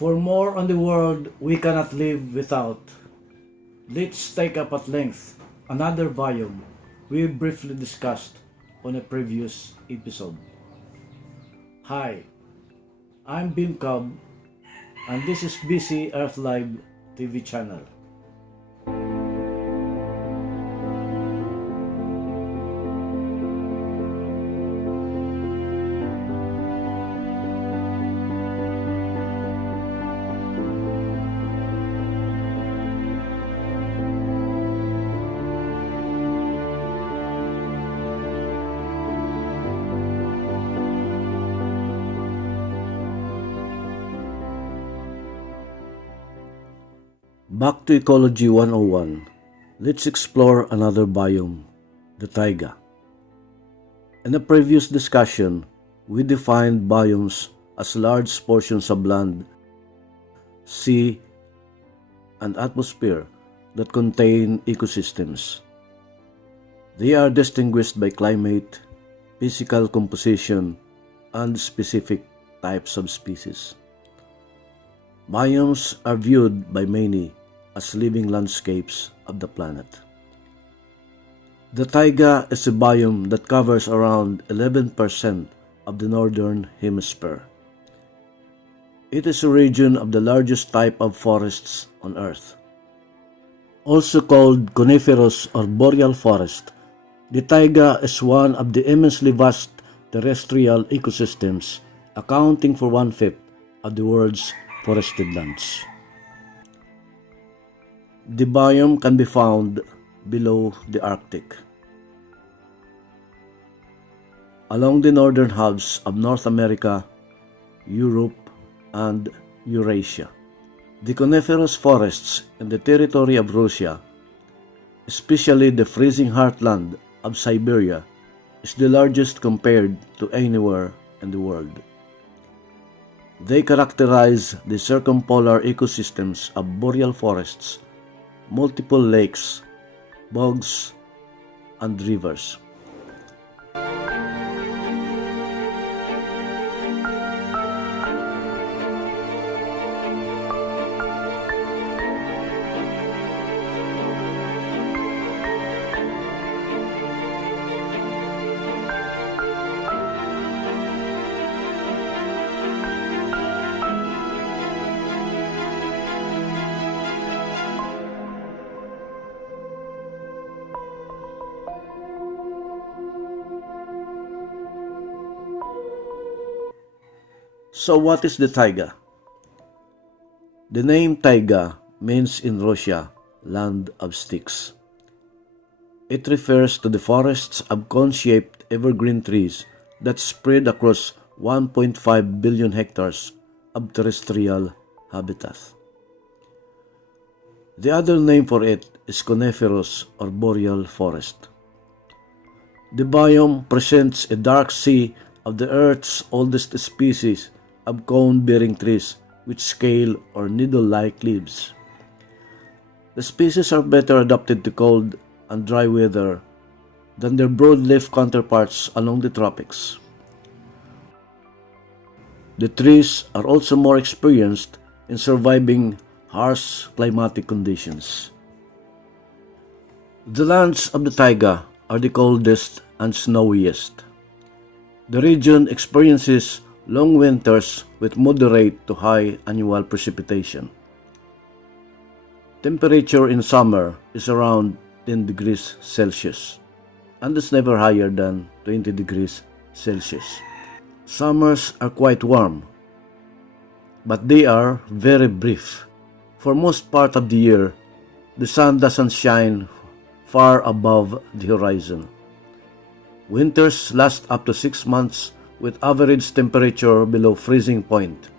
For more on the world we cannot live without, let's take up at length another biome we briefly discussed on a previous episode. Hi, I'm Biome and this is BC Earth Live TV channel. Back to Ecology 101, let's explore another biome, the taiga. In a previous discussion, we defined biomes as large portions of land, sea, and atmosphere that contain ecosystems. They are distinguished by climate, physical composition, and specific types of species. Biomes are viewed by many as living landscapes of the planet. The taiga is a biome that covers around 11% of the northern hemisphere. It is a region of the largest type of forests on Earth. Also called coniferous or boreal forest, the taiga is one of the immensely vast terrestrial ecosystems, accounting for 1/5 of the world's forested lands. The biome can be found below the Arctic. Along the northern halves of North America, Europe, and Eurasia. The coniferous forests in the territory of Russia, especially the freezing heartland of Siberia, is the largest compared to anywhere in the world. They characterize the circumpolar ecosystems of boreal forests, multiple lakes, bogs, and rivers. So what is the taiga? The name taiga means in Russia, land of sticks. It refers to the forests of cone-shaped evergreen trees that spread across 1.5 billion hectares of terrestrial habitat. The other name for it is coniferous or boreal forest. The biome presents a dark sea of the Earth's oldest species of cone-bearing trees with scale or needle-like leaves. The species are better adapted to cold and dry weather than their broad-leaf counterparts along the tropics. The trees are also more experienced in surviving harsh climatic conditions. The lands of the taiga are the coldest and snowiest. The region experiences long winters with moderate to high annual precipitation. Temperature in summer is around 10 degrees Celsius and is never higher than 20 degrees Celsius. Summers are quite warm, but they are very brief. For most part of the year, the sun doesn't shine far above the horizon. Winters last up to 6 months with average temperature below freezing point.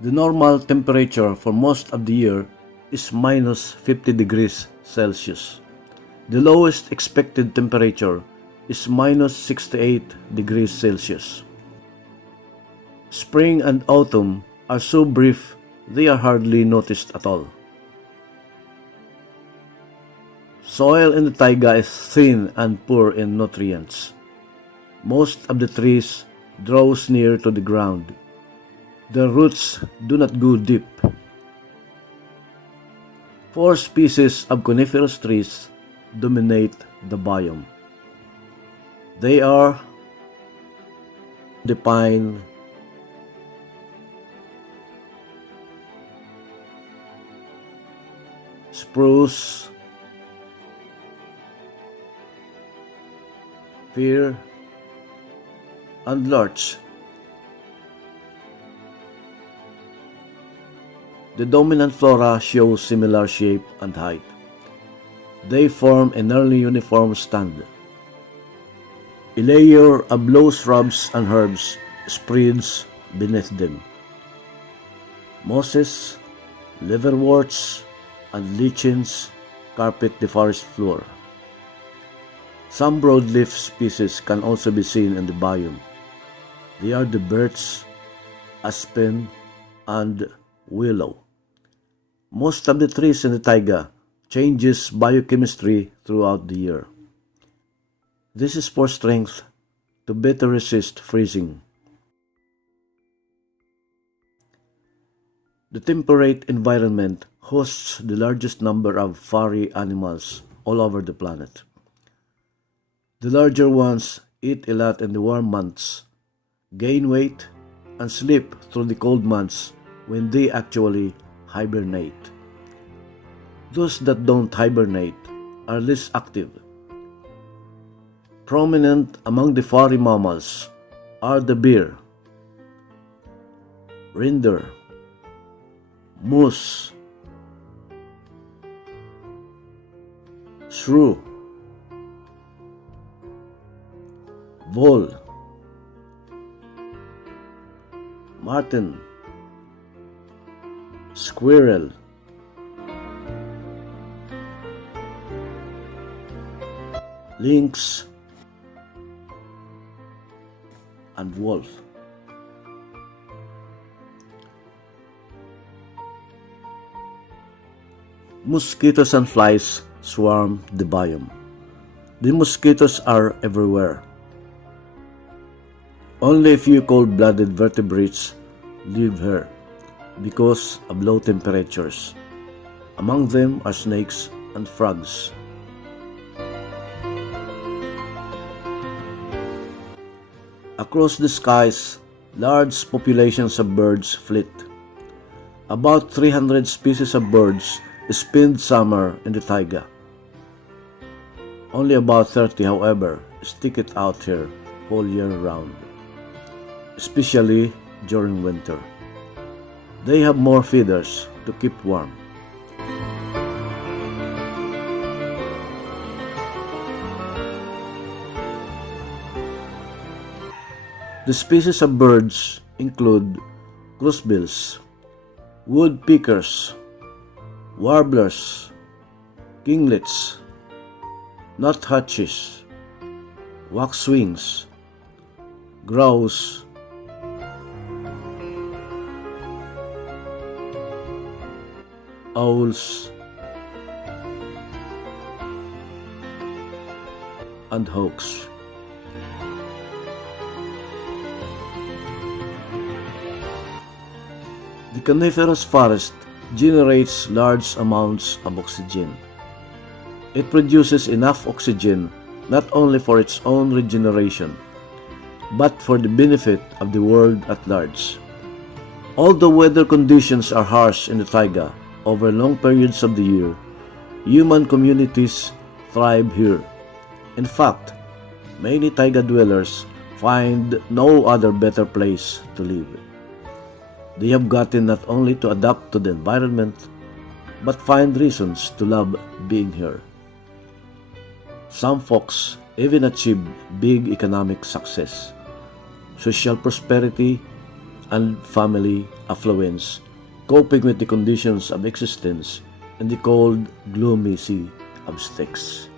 The normal temperature for most of the year is minus 50 degrees Celsius. The lowest expected temperature is minus 68 degrees Celsius. Spring and autumn are so brief they are hardly noticed at all. Soil in the taiga is thin and poor in nutrients. Most of the trees draws near to the ground. Their roots do not go deep. 4 species of coniferous trees dominate the biome. They are the pine, spruce, fir, and larch. The dominant flora shows similar shape and height. They form a nearly uniform stand. A layer of low shrubs and herbs spreads beneath them. Mosses, liverworts, and lichens carpet the forest floor. Some broadleaf species can also be seen in the biome. They are the birch, aspen, and willow. Most of the trees in the taiga changes biochemistry throughout the year. This is for strength to better resist freezing. The temperate environment hosts the largest number of furry animals all over the planet. The larger ones eat a lot in the warm months, gain weight, and sleep through the cold months when they actually hibernate. Those that don't hibernate are less active. Prominent among the furry mammals are the bear, reindeer, moose, shrew, vole, marten, squirrel, lynx, and wolf. Mosquitoes and flies swarm the biome. The mosquitoes are everywhere. Only a few cold-blooded vertebrates live here because of low temperatures. Among them are snakes and frogs. Across the skies, large populations of birds flit. About 300 species of birds spend summer in the taiga. Only about 30, however, stick it out here whole year round, especially during winter. They have more feathers to keep warm. The species of birds include crossbills, woodpeckers, warblers, kinglets, nuthatches, waxwings, grouse, owls, and hawks. The coniferous forest generates large amounts of oxygen. It produces enough oxygen not only for its own regeneration, but for the benefit of the world at large. Although weather conditions are harsh in the taiga over long periods of the year, human communities thrive here. In fact, many taiga dwellers find no other better place to live. They have gotten not only to adapt to the environment, but find reasons to love being here. Some folks even achieve big economic success, social prosperity, and family affluence, coping with the conditions of existence in the cold, gloomy sea of sticks.